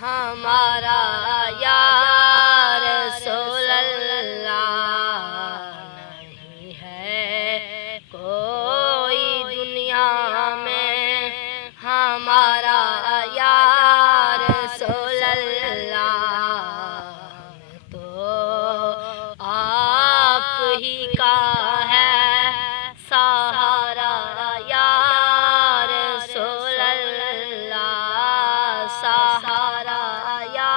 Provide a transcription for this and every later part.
ہمارا یا رسول اللہ نہیں ہے کوئی دنیا میں، ہمارا یا رسول اللہ تو آپ ہی کا ہے سہارا یا رسول اللہ، سہارا یا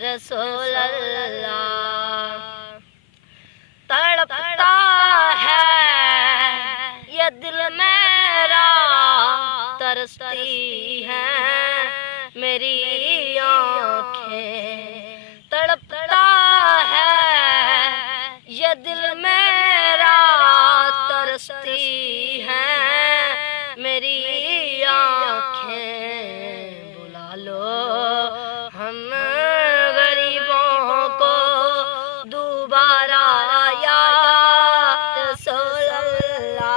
رسول اللہ۔ تڑپتا ہے یہ دل میرا، ترستی ہیں میری آنکھیں، تڑپتا ہے یہ دل میرا، ترستی ہیں میری آنکھیں۔ بلا لو ہم غریبوں کو دوبارہ یا رسول اللہ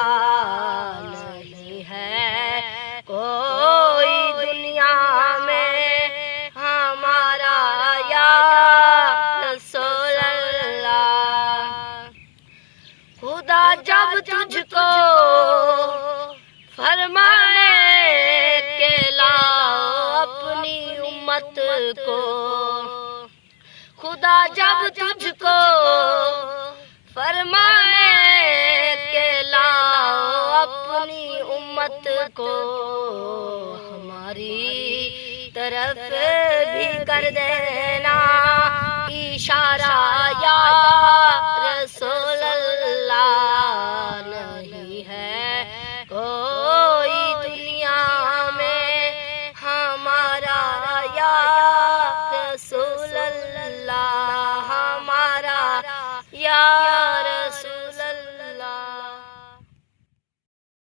نہیں ہے کوئی دنیا میں، ہمارا یا رسول اللہ۔ خدا جب تجھ کو فرمائے کہ لاؤ اپنی امت کو، خدا جب تجھ کو فرمائے کہ لاؤ اپنی امت کو، ہماری طرف بھی کر دینا اشارہ